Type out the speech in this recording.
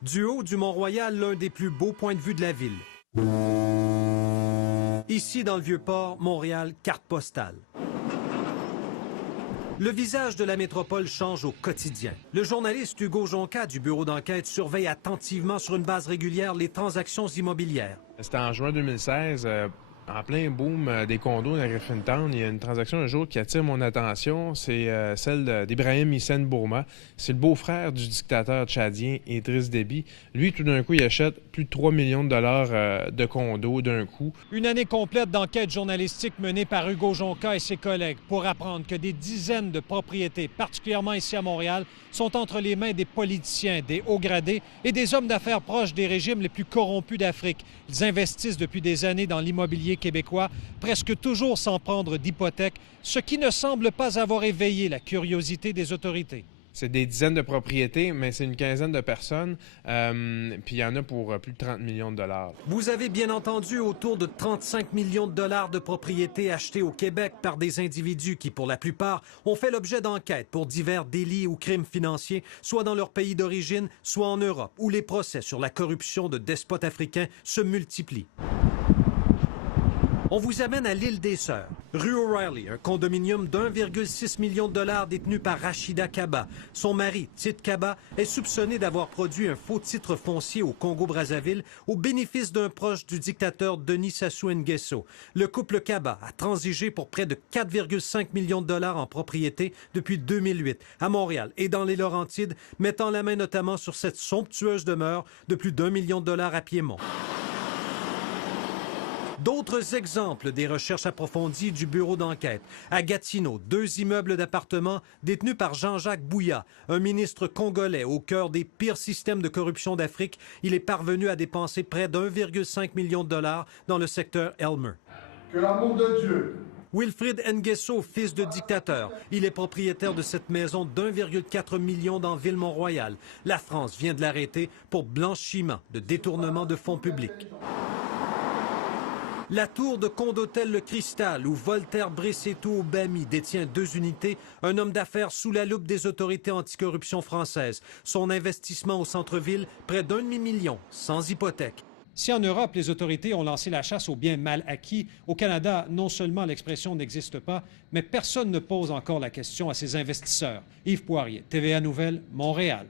Du haut du Mont-Royal, l'un des plus beaux points de vue de la ville. Ici, dans le Vieux-Port, Montréal, carte postale. Le visage de la métropole change au quotidien. Le journaliste Hugo Jonca du bureau d'enquête surveille attentivement sur une base régulière les transactions immobilières. C'était en juin 2016, en plein boom des condos dans Griffintown. Il y a une transaction un jour qui attire mon attention, c'est celle d'Ibrahim Hissène Bourma. C'est le beau-frère du dictateur tchadien Idriss Déby. Lui, tout d'un coup, il achète plus de 3 millions de dollars de condos d'un coup. Une année complète d'enquête journalistique menée par Hugo Jonca et ses collègues pour apprendre que des dizaines de propriétés, particulièrement ici à Montréal, sont entre les mains des politiciens, des hauts gradés et des hommes d'affaires proches des régimes les plus corrompus d'Afrique. Ils investissent depuis des années dans l'immobilier québécois, presque toujours sans prendre d'hypothèque, ce qui ne semble pas avoir éveillé la curiosité des autorités. C'est des dizaines de propriétés, mais c'est une quinzaine de personnes, puis il y en a pour plus de 30 millions de dollars. Vous avez bien entendu autour de 35 millions de dollars de propriétés achetées au Québec par des individus qui, pour la plupart, ont fait l'objet d'enquêtes pour divers délits ou crimes financiers, soit dans leur pays d'origine, soit en Europe, où les procès sur la corruption de despotes africains se multiplient. On vous amène à l'île des Sœurs, rue O'Reilly, un condominium d'1,6 million de dollars détenu par Rachida Kaba. Son mari, Tite Kaba, est soupçonné d'avoir produit un faux titre foncier au Congo-Brazzaville au bénéfice d'un proche du dictateur Denis Sassou Nguesso. Le couple Kaba a transigé pour près de 4,5 millions de dollars en propriété depuis 2008 à Montréal et dans les Laurentides, mettant la main notamment sur cette somptueuse demeure de plus d'1 million de dollars à Piémont. D'autres exemples des recherches approfondies du bureau d'enquête. À Gatineau, 2 immeubles d'appartements détenus par Jean-Jacques Bouya, un ministre congolais au cœur des pires systèmes de corruption d'Afrique. Il est parvenu à dépenser près d'1,5 million de dollars dans le secteur Elmer. Que l'amour de Dieu. Wilfrid Nguesso, fils de dictateur. Il est propriétaire de cette maison d'1,4 million dans Ville-Mont-Royal. La France vient de l'arrêter pour blanchiment de détournement de fonds publics. La tour de Condotel Le Cristal, où Voltaire Bressetto Obami détient 2 unités, un homme d'affaires sous la loupe des autorités anticorruption françaises. Son investissement au centre-ville, près d'1 demi-million, sans hypothèque. Si en Europe, les autorités ont lancé la chasse aux biens mal acquis, au Canada, non seulement l'expression n'existe pas, mais personne ne pose encore la question à ces investisseurs. Yves Poirier, TVA Nouvelles, Montréal.